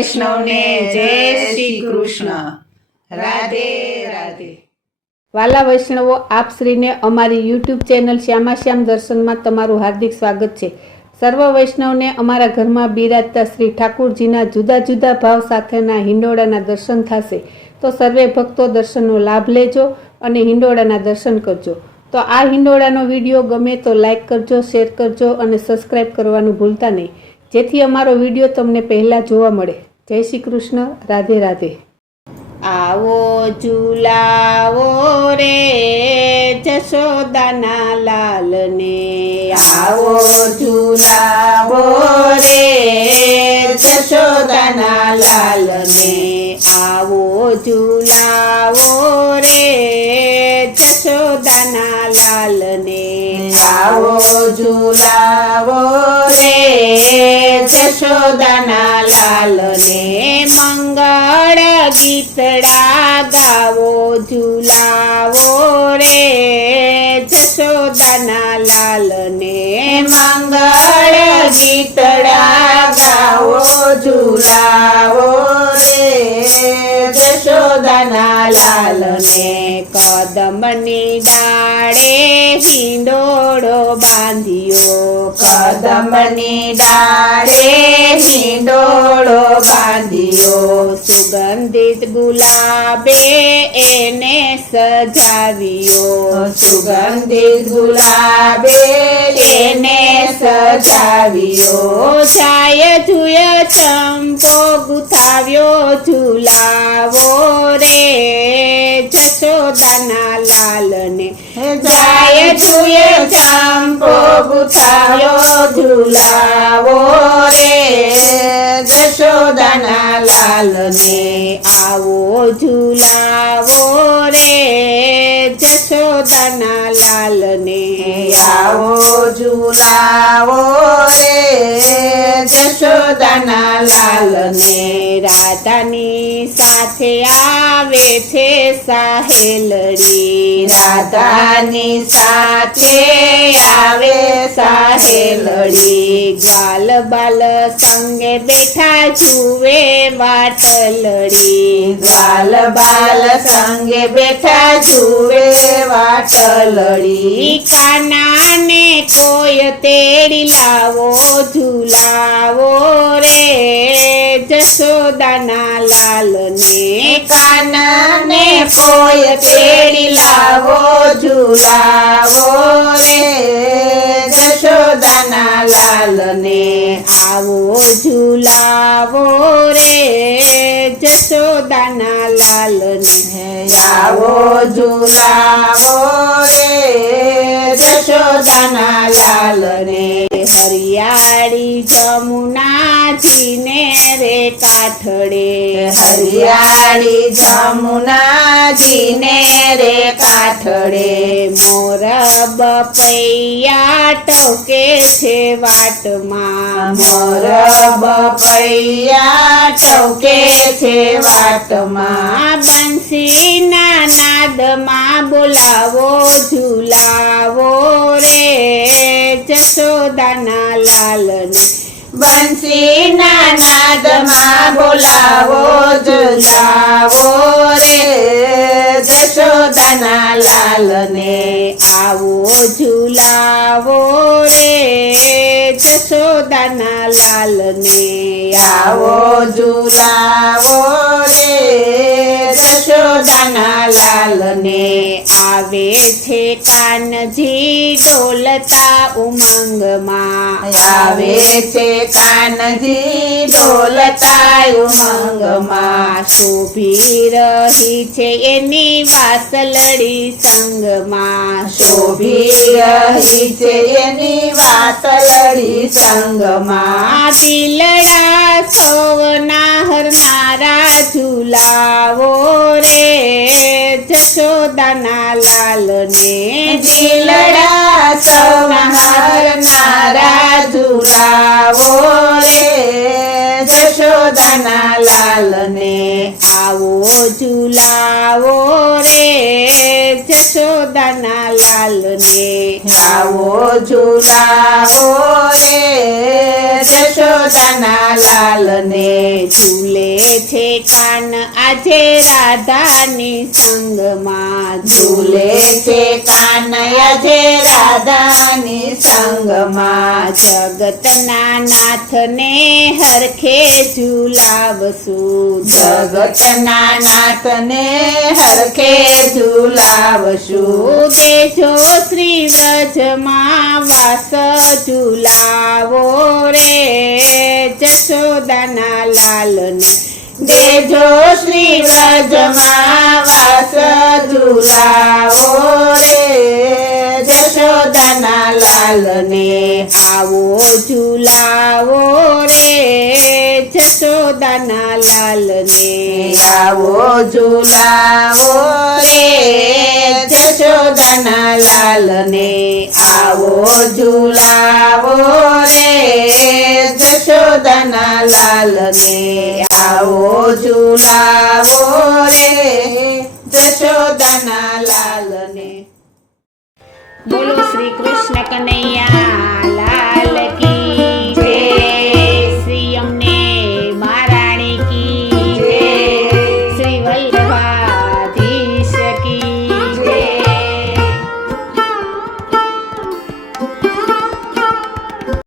વૈષ્ણવને જય શ્રી કૃષ્ણ. રાધે રાધે. વાલા વૈષ્ણવો, આપ શ્રીને અમારી યુટ્યુબ ચેનલ શ્યામાશ્યામ દર્શનમાં તમારું હાર્દિક સ્વાગત છે. સર્વ વૈષ્ણવને અમારા ઘરમાં બિરાજતા શ્રી ઠાકુરજીના જુદા જુદા ભાવ સાથેના હિંડોળાના દર્શન થશે. તો સર્વે ભક્તો દર્શનનો લાભ લેજો અને હિંડોળાના દર્શન કરજો. તો આ હિંડોળાનો વિડીયો ગમે તો લાઈક કરજો, શેર કરજો અને સબસ્ક્રાઈબ કરવાનું ભૂલતા નહીં, જેથી અમારો વિડીયો તમને પહેલાં જોવા મળે. જય શ્રી કૃષ્ણ. રાધે રાધે. આવો ઝુલાવો રે જશોદાના લાલને, આવો ઝુલાવો રે જશોદાના લાલને, આવો ઝુલાવો રે જશોદાના લાલને, આવો ઝુલાવો રે જશોદાના લાલને, મંગળ ગીતડા ગાવો ઝુલાવો રે જશોદાના લાલને, મંગળ ગીતડા ગાવો ઝુલાવો રે જશોદાના લાલને, કદમની ડાળે હિંડોળો બાંધ્યો, કદમની ડાળે હિંડોળો બાંધ્યો, સુગંધિત ગુલાબે એને સજાવ્યો, સુગંધિત ગુલાબે એને સજાવ્યો, જાય જુય ચંપો ગુથાવ્યો ઝુલાવો રે જશોદાના લાલને, જાય જુએ ચંપો ગુથાવ્યો ઝુલાવો રે જશોદાના લાલને, આવો ઝુલાવો રે જશોદાના લાલને, આવો ઝુલાવો રે જશોદાના લાલને, રાધાની સાથે આવે છે સાહેલડી, રાધાની સાથે આવે સાહેલડી, ગ્વાલ બાલ સંગે બેઠા જુએ વાટલડી, ગ્વાલ બાલ સંગે બેઠા જુએ વાટલડી, કાનાને કોઈ તેડી લાવો ઝુલાવો રે જશોદાના લાલને, કાનાને કોઈ તેડી લાવો ઝુલાવો રે જશોદાના લાલને, આવો ઝુલાવો રે જશોદાના લાલને, આવો ઝુલાવો રે જશોદાના લાલને, હરિયાળી જમુનાજીને રે કાઠડે, હરિયાળી જમુનાજીને રે કાઠડે, મોર બપૈયા ટકે છે વાટમાં, મોર બપૈયા ટકે છે વાટમાં, બંસીના નાદમાં બોલાવો ઝુલાવો રે જશોદાના લાલને, બંસીના નાદમાં બોલાવો ઝુલાવો રે જશોદાના લાલને, આવો ઝુલાવો રે જશોદાના લાલને, આવો ઝુલાવો રે જશોદાના લાલને, આવે છે કાનજી ડોલતા ઉમંગમાં, આવે છે કાનજી ડોલતા ઉમંગમાં, શોભી રહી છે એની વાસલડી સંગમાં, શોભી રહી છે એની વાતલડી સંગમાં, દિલડા સૌના હરનારા ઝુલાવો રે જશોદાના લાલને, દિલડા સૌના હરનારા ઝુલાવો રે જશોદાના લાલને, આવો ઝુલાવો રે જશોદાના લાલને, આવો ઝુલાવો રે જશોદાના જશોદાના લાલને ઝૂલે છે કાન આજે રાધાની સંગમાં ઝૂલે છે કાનૈયા જે રાધાની સંગમાં જગતના નાથને હરખે ઝૂલાવશું જગતના નાથને હરખે ઝૂલાવશું દેજો શ્રી વ્રજમાં વાસ ઝૂલાવો રે જશોદાના લાલને દેજો શ્રી વ્રજમાં વાસ ઝૂલાવો રે જશોદાના લાલને આવો ઝૂલાવો રે જશોદાના લાલને આવો ઝૂલાવો રે જશોદાના લાલને આવો ઝૂલાવો રે જશોદાના લાલને આવો ઝૂલાવો રે જશોદાના લાલને બોલો શ્રી કૃષ્ણ કનૈયા